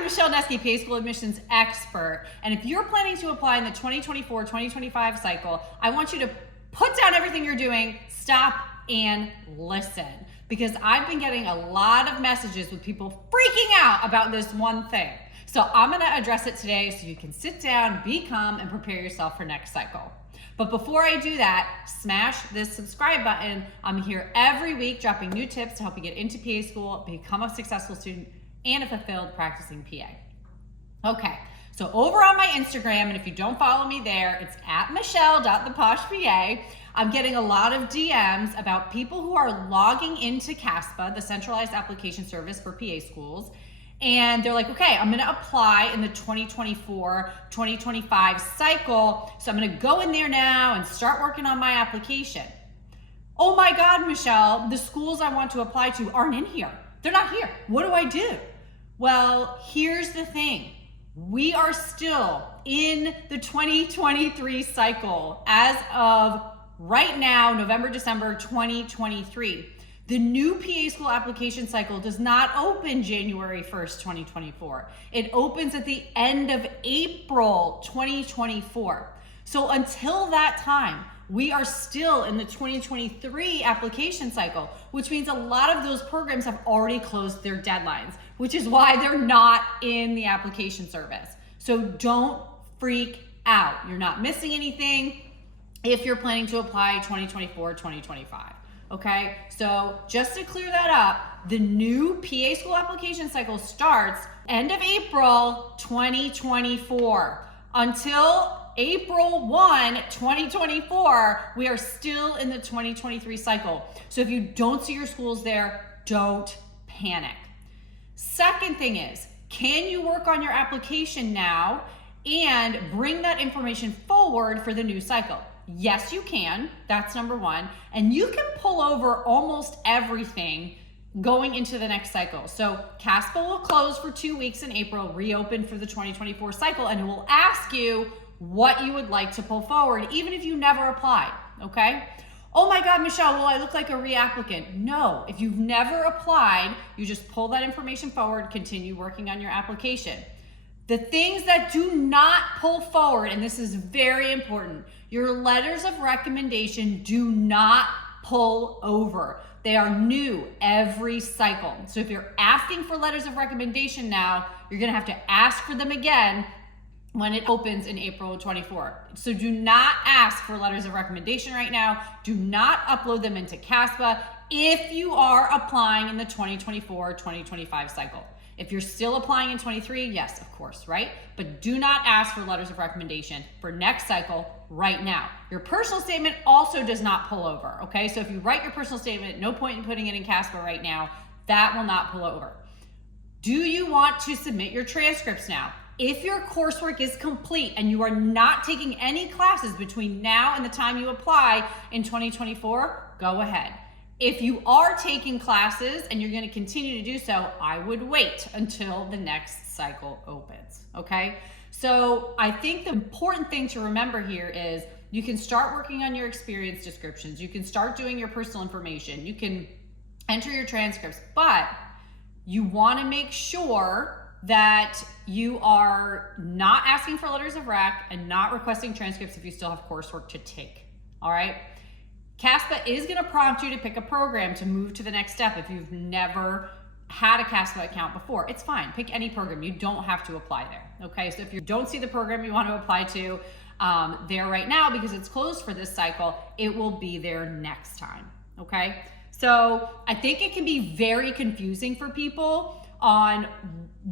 I'm Michelle Neske, PA School admissions expert. And if you're planning to apply in the 2024-2025 cycle, I want you to put down everything you're doing, stop and listen. Because I've been getting a lot of messages with people freaking out about this one thing. So I'm gonna address it today so you can sit down, be calm, and prepare yourself for next cycle. But before I do that, smash this subscribe button. I'm here every week dropping new tips to help you get into PA school, become a successful student, and a fulfilled practicing PA. Okay, so over on my Instagram, and if you don't follow me there, it's at michelle.theposhpa. I'm getting a lot of DMs about people who are logging into CASPA, the centralized application service for PA schools, and they're like, okay, I'm gonna apply in the 2024-2025 cycle, so I'm gonna go in there now and start working on my application. Oh my God, Michelle, the schools I want to apply to aren't in here. They're not here. What do I do? Well, here's the thing. We are still in the 2023 cycle as of right now, November, December 2023. The new PA school application cycle does not open January 1st, 2024. It opens at the end of April 2024. So until that time, we are still in the 2023 application cycle, which means a lot of those programs have already closed their deadlines, which is why they're not in the application service. So don't freak out. You're not missing anything if you're planning to apply 2024-2025. Okay, so just to clear that up, the new PA school application cycle starts end of April 2024 until April 1, 2024, we are still in the 2023 cycle. So if you don't see your schools there, don't panic. Second thing is, can you work on your application now and bring that information forward for the new cycle? Yes, you can. That's number one. And you can pull over almost everything going into the next cycle. So CASPA will close for 2 weeks in April, reopen for the 2024 cycle, and it will ask you what you would like to pull forward, even if you never applied, okay? Oh my God, Michelle, will I look like a reapplicant? No, if you've never applied, you just pull that information forward, continue working on your application. The things that do not pull forward, and this is very important, your letters of recommendation do not pull over. They are new every cycle. So if you're asking for letters of recommendation now, you're gonna have to ask for them again when it opens in April 24. So do not ask for letters of recommendation right now. Do not upload them into CASPA if you are applying in the 2024-2025 cycle. If you're still applying in 23, yes, of course, right? But do not ask for letters of recommendation for next cycle right now. Your personal statement also does not pull over, okay? So if you write your personal statement, no point in putting it in CASPA right now, that will not pull over. Do you want to submit your transcripts now? If your coursework is complete and you are not taking any classes between now and the time you apply in 2024, go ahead. If you are taking classes and you're going to continue to do so, I would wait until the next cycle opens, okay? So I think the important thing to remember here is you can start working on your experience descriptions. You can start doing your personal information. You can enter your transcripts, but you want to make sure that you are not asking for letters of rec and not requesting transcripts if you still have coursework to take, all right? CASPA is gonna prompt you to pick a program to move to the next step if you've never had a CASPA account before. It's fine, pick any program. You don't have to apply there, okay? So if you don't see the program you want to apply to there right now because it's closed for this cycle, it will be there next time, okay? So I think it can be very confusing for people on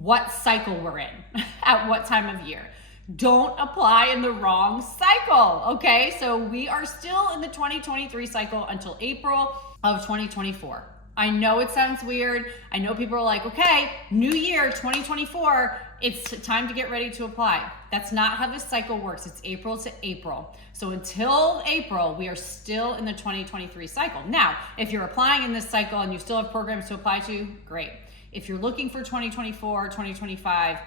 what cycle we're in at what time of year. Don't apply in the wrong cycle, okay? So we are still in the 2023 cycle until April of 2024. I know it sounds weird. I know people are like, okay, new year, 2024, it's time to get ready to apply. That's not how this cycle works. It's April to April. So until April, we are still in the 2023 cycle. Now, if you're applying in this cycle and you still have programs to apply to, great. If you're looking for 2024, 2025,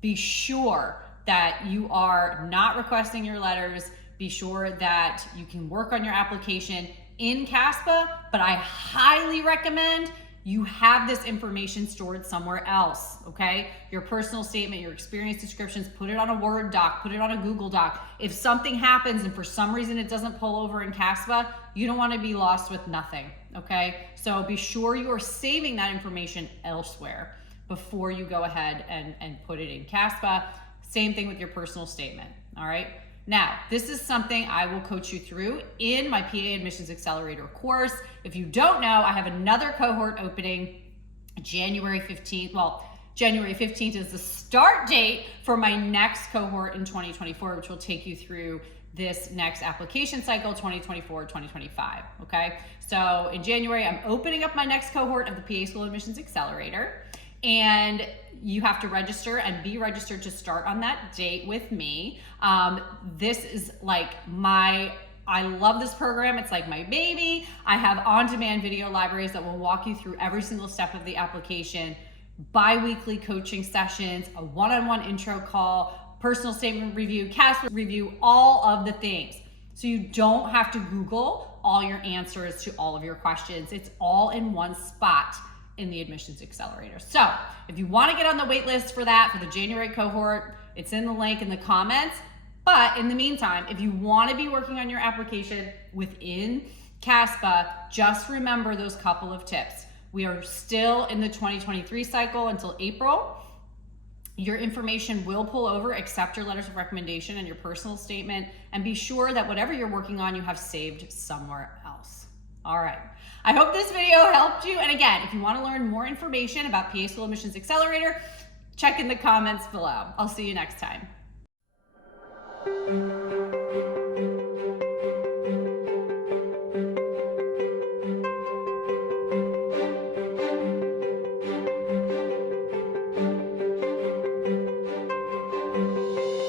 be sure that you are not requesting your letters. Be sure that you can work on your application in CASPA, but I highly recommend you have this information stored somewhere else, okay? Your personal statement, your experience descriptions, put it on a Word doc, put it on a Google doc. If something happens and for some reason it doesn't pull over in CASPA, you don't want to be lost with nothing, okay? So be sure you are saving that information elsewhere before you go ahead and put it in CASPA. Same thing with your personal statement, all right? Now, this is something I will coach you through in my PA Admissions Accelerator course. If you don't know, I have another cohort opening January 15th. Well, January 15th is the start date for my next cohort in 2024, which will take you through this next application cycle, 2024-2025, okay? So in January, I'm opening up my next cohort of the PA School Admissions Accelerator, and you have to register and be registered to start on that date with me. This is like I love this program. It's like my baby. I have on-demand video libraries that will walk you through every single step of the application, bi-weekly coaching sessions, a one-on-one intro call, personal statement review, CASPA review, all of the things. So you don't have to Google all your answers to all of your questions. It's all in one spot in the Admissions Accelerator. So if you want to get on the wait list for that, for the January cohort, it's in the link in the comments. But in the meantime, if you want to be working on your application within CASPA, just remember those couple of tips. We are still in the 2023 cycle until April. Your information will pull over except your letters of recommendation and your personal statement, and be sure that whatever you're working on, you have saved somewhere else. All right. I hope this video helped you. And again, if you want to learn more information about PA School Admissions Accelerator, check in the comments below. I'll see you next time.